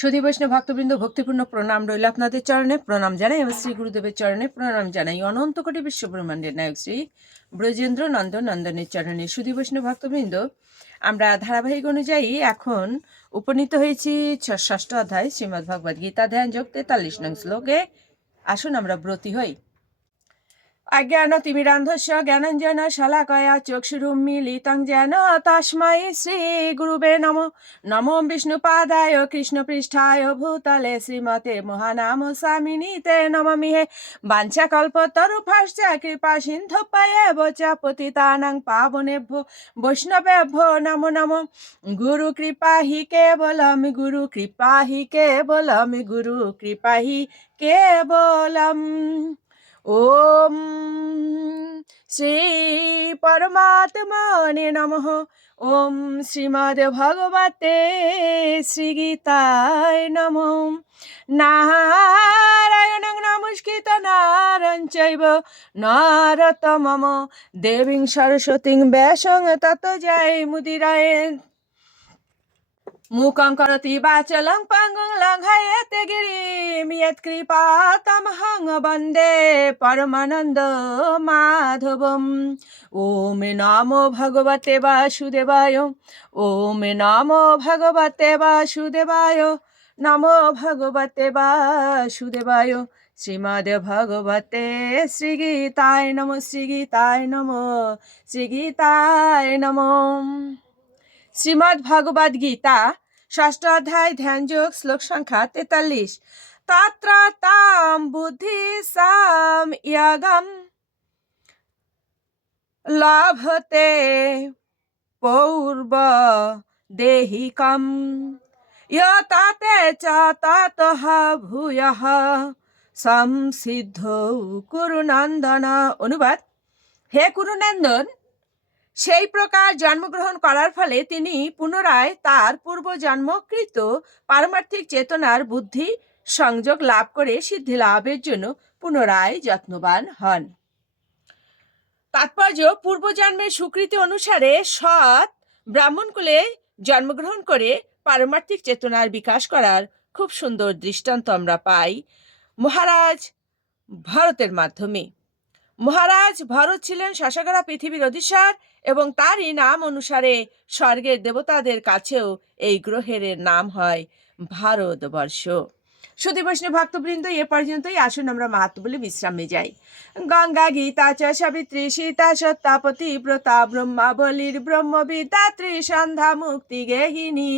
সুধী বৈষ্ণব ভক্তবৃন্দ, ভক্তিপূর্ণ প্রণাম রইল আপনাদের চরণে। প্রণাম জানাই আমার শ্রী গুরুদেবের চরণে। প্রণাম জানাই অনন্ত কোটি বিশ্বব্রহ্মাণ্ডের নায়ক শ্রী ব্রজেন্দ্র নন্দনের চরণে। সুধী বৈষ্ণব ভক্তবৃন্দ, আমরা ধারাবাহিক অনুযায়ী এখন উপনীত হয়েছি ষষ্ঠ অধ্যায় শ্রীমদ্ ভগবদ গীতা ধ্যান যোগ 43 নং শ্লোকে। আসুন আমরা ব্রতী হই। অজ্ঞানতিমিরান্ধস্য জ্ঞানাঞ্জন শলাকয়া চক্ষুরুন্মীলিतं येन তস্मै শ্রীগুরুবে নমঃ। নমো বিষ্ণুপাদায় কৃষ্ণপৃষ্ঠায় ভূতলে শ্রীমতে মহানাম স্বামিনীতে নমামিহে। বাঞ্ছাকল্পতরুভ্যশ্চ কৃপা সিন্ধুভ্যেব চ পতিতানাং পাবনেভ্যো বৈষ্ণবেভ্যো নমো নমঃ। গুরু কৃপা হি কেবলম, গুরু কৃপা হি কেবলম, গুরু কৃপা হি কেবলম। ওম শ্রী পরমাত্মনে নমঃ। ওম শ্রীমদ্ ভগবতে শ্রীগীতায় নমঃ। নারায়ণং নমস্কৃত নারং চৈব নরোত্তমম দেবীং সরস্বতীং ব্যাসং ততো জয়মুদীরয়েৎ। মূকং করোতি বাচালং পঙ্গুং লঙ্ঘয়তে গিরিম ইয়ৎকৃপাতমহং বন্দে পরমানন্দ মাধবম। ওম নমো ভগবতে বাসুদেবায়। ওম নমো ভগবতে বাসুদেবায়। নমো ভগবতে বাসুদেবায়। শ্রীমদ্ ভগবতে শ্রীগীতায় নমঃ। শ্রীগীতায় নমঃ। শ্রীগীতায় নমঃ। শ্রীমদ্ ভগবদ গীতা ষষ্ঠ অধ্যায় ধ্যান যোগ শ্লোক সংখ্যা 43। তত্র তাম বুদ্ধি সাম ইয়াগম লভতে পূর্ব দেহিকম ইয়তাতে চ ততঃ ভূয়ঃ সংসিদ্ধৌ কুরুনন্দন। অনুবাদ: হে কুরুনন্দন, সেই প্রকার জন্মগ্রহণ করার ফলে তিনি পুনরায় তার পূর্বজন্মকৃত পারমার্থিক চেতনার বুদ্ধি সংযোগ লাভ করে সিদ্ধি লাভের জন্য পুনরায় যত্নবান হন। তাৎপর্য: পূর্বজন্মের স্বীকৃতি অনুসারে সৎ ব্রাহ্মণকুলে জন্মগ্রহণ করে পারমার্থিক চেতনার বিকাশ করার খুব সুন্দর দৃষ্টান্ত আমরা পাই মহারাজ ভরতের মাধ্যমে। মহারাজ ভরত ছিলেন শাসাগরা পৃথিবীর অধীশ্বর এবং তারই নাম অনুসারে স্বর্গের দেবতাদের কাছেও এই গ্রহের নাম হয় ভারতবর্ষ। সুধী বৈষ্ণব ভক্তবৃন্দ, এ পর্যন্তই। আসুন আমরা মাহাত্ম্য বলে বিশ্রামে যাই। গঙ্গা গীতা চ সাবিত্রী সীতা সত্তা পতিব্রতা ব্রহ্মাবলীর ব্রহ্মবিদ্যা ত্রিসন্ধ্যা মুক্তি গেহিনী।